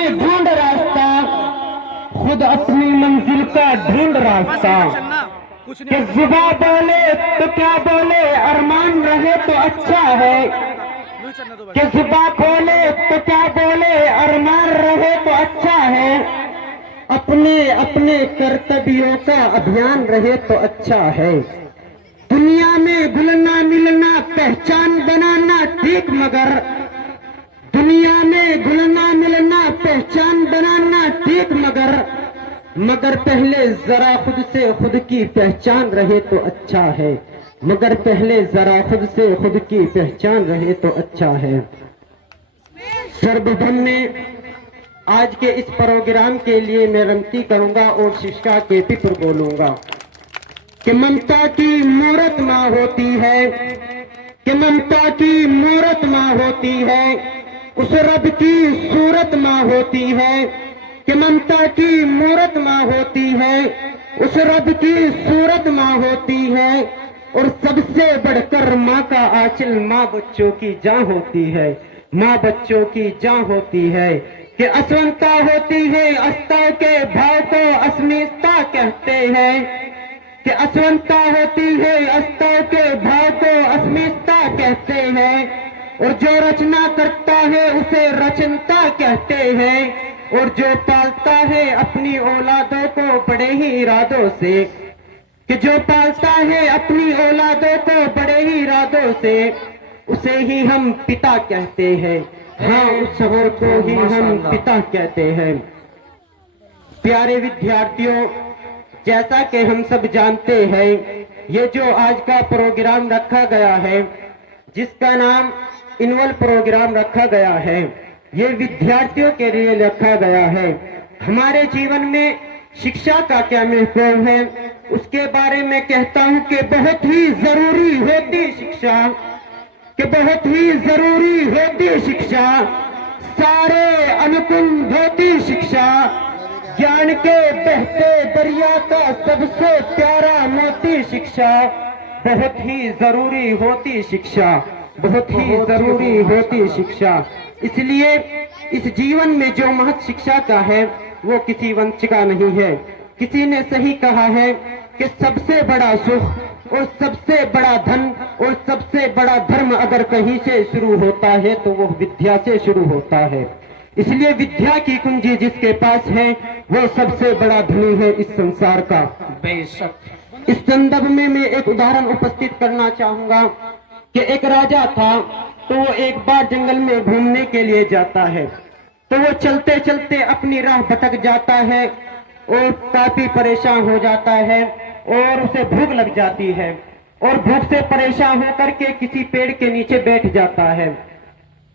में ढूंढ रास्ता, खुद अपनी मंजिल का ढूंढ रास्ता। कि जुबा बोले तो क्या बोले, अरमान रहे तो अच्छा है। कि जुबा बोले तो क्या बोले, अरमान रहे तो अच्छा है। अपने अपने कर्तव्यों का अभियान रहे तो अच्छा है। दुनिया में घुलना मिलना पहचान बनाना ठीक, मगर दुनिया में घुलना मिलना पहचान बनाना ठीक, मगर पहले जरा खुद से खुद की पहचान रहे तो अच्छा है। मगर पहले जरा खुद से खुद की पहचान रहे तो अच्छा है। सर्वप्रथम में आज के इस प्रोग्राम के लिए मैं विनती करूंगा और शिक्षा के पिपर बोलूंगा कि ममता की मूरत माँ होती है, कि ममता की मूरत माँ होती है, उस रब की सूरत माँ होती है। कि ममता की मूरत माँ होती है, उस रब की सूरत माँ होती है। और सबसे बढ़कर माँ का आंचल माँ बच्चों की जान होती है, माँ बच्चों की जान होती है। कि असमता होती है अस्ता के भाव को अस्मिता कहते हैं। कि असमता होती है अस्ता के भाव को अस्मिता कहते हैं। और जो रचना करता है उसे रचनता कहते हैं। और जो पालता है अपनी औलादों को बड़े ही इरादों से, कि जो पालता है अपनी औलादों को बड़े ही इरादों से, उसे ही हम पिता कहते हैं। हाँ, उस शहर को ही हम पिता कहते हैं। प्यारे विद्यार्थियों, जैसा कि हम सब जानते हैं, ये जो आज का प्रोग्राम रखा गया है, जिसका नाम एनुअल प्रोग्राम रखा गया है, ये विद्यार्थियों के लिए रखा गया है। हमारे जीवन में शिक्षा का क्या महत्व है, उसके बारे में कहता हूं कि बहुत ही जरूरी होती शिक्षा, कि बहुत ही जरूरी होती शिक्षा, सारे अनुकूल होती शिक्षा, ज्ञान के बहते दरिया का सबसे प्यारा मोती शिक्षा। बहुत ही जरूरी होती शिक्षा, बहुत ही जरूरी होती शिक्षा। इसलिए इस जीवन में जो महत्व शिक्षा का है वो किसी वंश का नहीं है। किसी ने सही कहा है कि सबसे बड़ा सुख और सबसे बड़ा धन और सबसे बड़ा धर्म अगर कहीं से शुरू होता है तो वो विद्या से शुरू होता है। इसलिए विद्या की कुंजी जिसके पास है वो सबसे बड़ा धनी है इस संसार का। बेशक इस संदर्भ में मैं एक उदाहरण उपस्थित करना चाहूंगा कि एक राजा था, तो वो एक बार जंगल में घूमने के लिए जाता है। तो वो चलते चलते अपनी राह भटक जाता है और काफी परेशान हो जाता है और उसे भूख लग जाती है। और भूख से परेशान होकर के किसी पेड़ के नीचे बैठ जाता है।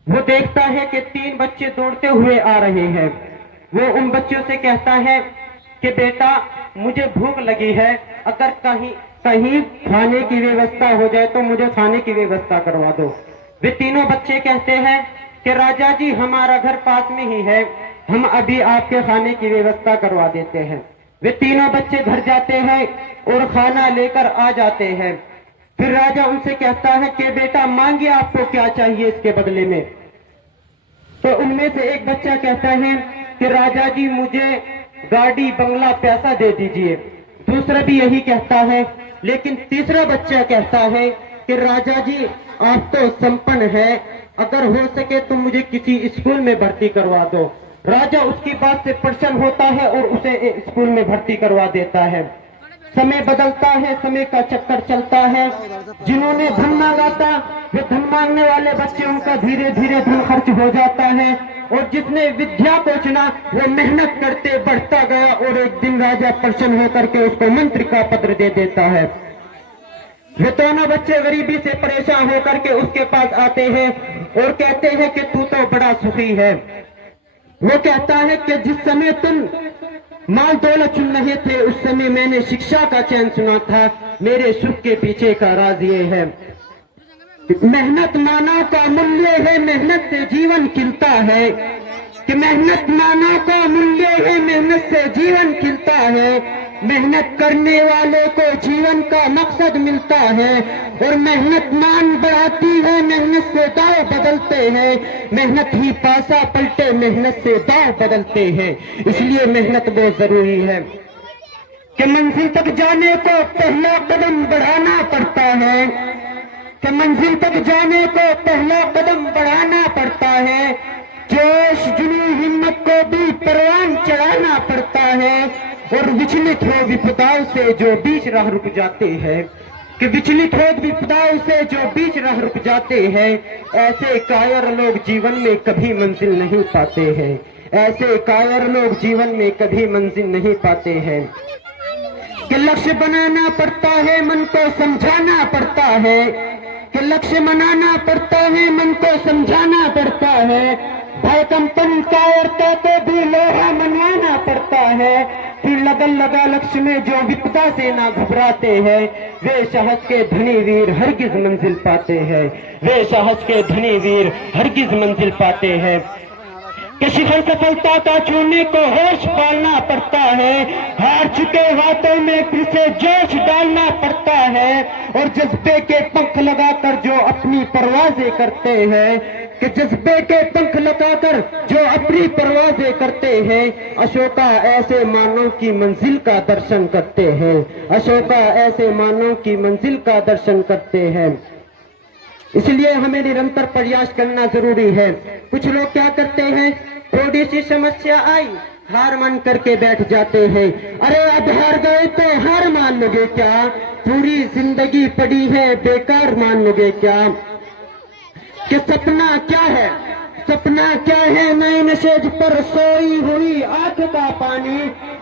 वो देखता है कि 3 बच्चे दौड़ते हुए आ रहे हैं। वो उन बच्चों से कहता है कि बेटा, मुझे भूख लगी है, अगर कहीं खाने की व्यवस्था हो जाए तो मुझे खाने की व्यवस्था करवा दो। वे तीनों बच्चे कहते हैं कि राजा जी, हमारा घर पास में ही है, हम अभी आपके खाने की व्यवस्था करवा देते हैं। वे तीनों बच्चे घर जाते हैं और खाना लेकर आ जाते हैं। फिर राजा उनसे कहता है कि बेटा, मांगिए, आपको क्या चाहिए इसके बदले में। तो उनमें से एक बच्चा कहता है कि राजा जी, मुझे गाड़ी बंगला पैसा दे दीजिए। दूसरा भी यही कहता है, लेकिन तीसरा बच्चा कहता है कि राजा जी, आप तो संपन्न है, अगर हो सके तो मुझे किसी स्कूल में भर्ती करवा दो। राजा उसकी बात से प्रसन्न होता है और उसे स्कूल में भर्ती करवा देता है। समय बदलता है, समय का चक्कर चलता है। जिन्होंने धन मांगा था वे धन मांगने वाले बच्चे, उनका धीरे धीरे धन खर्च हो जाता है। और जिसने विद्या को चुना वो मेहनत करते बढ़ता गया और एक दिन राजा प्रसन्न होकर के उसको मंत्री का पत्र दे देता है। वे दोनों बच्चे गरीबी से परेशान होकर के उसके पास आते हैं और कहते हैं कि तू तो बड़ा सुखी है। वो कहता है कि जिस समय तुम माल दौलत चुन रहे थे उस समय मैंने शिक्षा का चयन सुना था। मेरे सुख के पीछे का राज ये है, मेहनत मानव का मूल्य है, मेहनत से जीवन खिलता है। कि मेहनत मानव का मूल्य है, मेहनत से जीवन खिलता है। मेहनत करने वाले को जीवन का मकसद मिलता है और मेहनत मान बढ़ाती है, मेहनत से दाव बदलते हैं, मेहनत ही पासा पलटे, मेहनत से दाव बदलते हैं। इसलिए मेहनत बहुत जरूरी है कि मंजिल तक जाने को पहला कदम बढ़ाना पड़ता है, कि मंजिल तक जाने को पहला कदम बढ़ाना पड़ता है। जोश जुनून हिम्मत को भी परवान चढ़ाना पड़ता है और विचलित हो विपदाओं से जो बीच राह रुक जाते हैं, कि विचलित हो विपदाओं से जो बीच राह रुक जाते हैं, ऐसे कायर लोग जीवन में कभी मंजिल नहीं पाते हैं, ऐसे कायर लोग जीवन में कभी मंजिल नहीं पाते हैं। कि लक्ष्य बनाना पड़ता है, मन को समझाना पड़ता है, कि लक्ष्य मनाना पड़ता है, मन को समझाना पड़ता है। भय कंपन कायरता को भी लोहा मनवाना पड़ता है। फिर लगन लगा लक्ष्य में जो विपदा से ना घबराते हैं, वे साहस के धनी वीर हरगिज मंजिल पाते हैं, वे साहस के धनी वीर हरगिज मंजिल पाते हैं। कि शिखर सफलता का छूने को होश पालना पड़ता है, हार चुके हाथों में फिर से जोश डालना पड़ता है और जज्बे के पंख लगाकर जो अपनी परवाजें करते हैं, कि जज्बे के पंख लगाकर जो अपनी परवाजें करते हैं, अशोका ऐसे मानव की मंजिल का दर्शन करते हैं, अशोका ऐसे मानव की मंजिल का दर्शन करते हैं। इसलिए हमें निरंतर प्रयास करना जरूरी है। कुछ लोग क्या करते हैं, थोड़ी सी समस्या आई हार मान करके बैठ जाते हैं। अरे अब हार गए तो हार मान लोगे क्या, पूरी जिंदगी पड़ी है बेकार मान लोगे क्या। कि सपना क्या है, सपना क्या है, नई नशेज पर सोई हुई आंख का पानी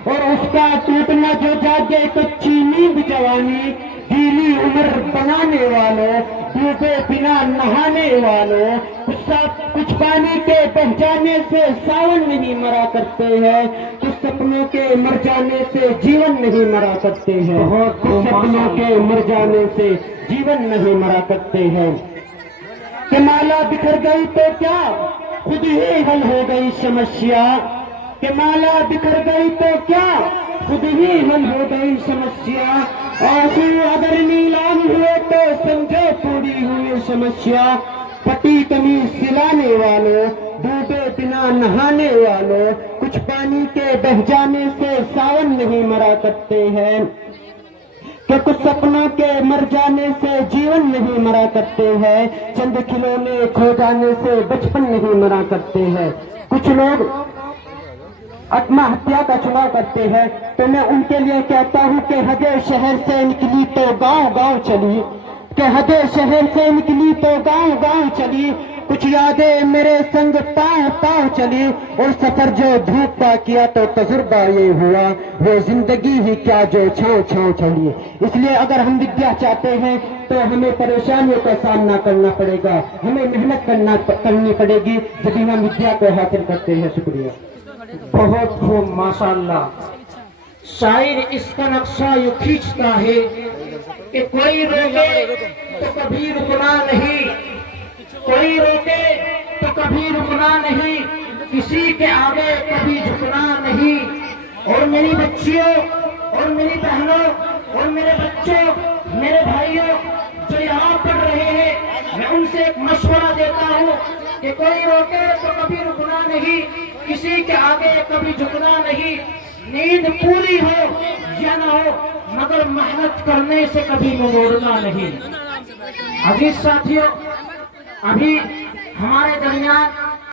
और उसका टूटना जो जागे कच्ची नींद जवानी। गीली उम्र बनाने वालों, डूबे बिना नहाने वालों, कुछ पानी के बह जाने से सावन नहीं मरा करते हैं, कुछ सपनों के मर जाने से जीवन नहीं मरा करते हैं, कुछ सपनों के मर जाने से जीवन नहीं मरा करते हैं। कि माला बिखर गई तो क्या खुद ही हल हो गई समस्या, कि माला बिखर गई तो क्या खुद ही हल हो गई समस्या। आंसू अगर नीलाम हुए तो समझो पूरी हुई समस्या। पटी कमीज सिलाने वालों, डूबे बिना नहाने वालों, कुछ पानी के बह जाने से सावन नहीं मरा करते हैं, कि कुछ सपनों के मर जाने से जीवन नहीं मरा करते हैं, चंद खिलौने खो जाने से बचपन नहीं मरा करते हैं। कुछ लोग आत्महत्या का चुनाव करते हैं, तो मैं उनके लिए कहता हूं कि हदे शहर से निकली तो गांव गांव चली, कि हदे शहर से निकली तो गांव गांव चली, कुछ यादें मेरे संग पांव पांव चली और सफर जो धूप का किया तो तजुर्बा ये हुआ, वो जिंदगी ही क्या जो छांव छांव चली। इसलिए अगर हम विद्या चाहते हैं तो हमें परेशानियों का सामना करना पड़ेगा, हमें मेहनत करनी पड़ेगी, जब हम विद्या को हासिल करते हैं। शुक्रिया। बहुत खूब माशाअल्लाह। शायर इसका नक्शा यूं खींचता है कि कोई रोके तो कभी रुकना नहीं, कोई रोके तो कभी रुकना नहीं, किसी के आगे कभी झुकना नहीं। और मेरी बच्चियों और मेरी बहनों और मेरे बच्चों, मेरे भाइयों जो यहाँ पढ़ रहे हैं, मैं उनसे एक मशवरा देता हूँ कि कोई रोके तो कभी रुकना नहीं, किसी के आगे कभी झुकना नहीं। नींद पूरी हो या ना हो, मगर मेहनत करने से कभी मोड़ना नहीं। अजीज साथियों, अभी हमारे दरमियान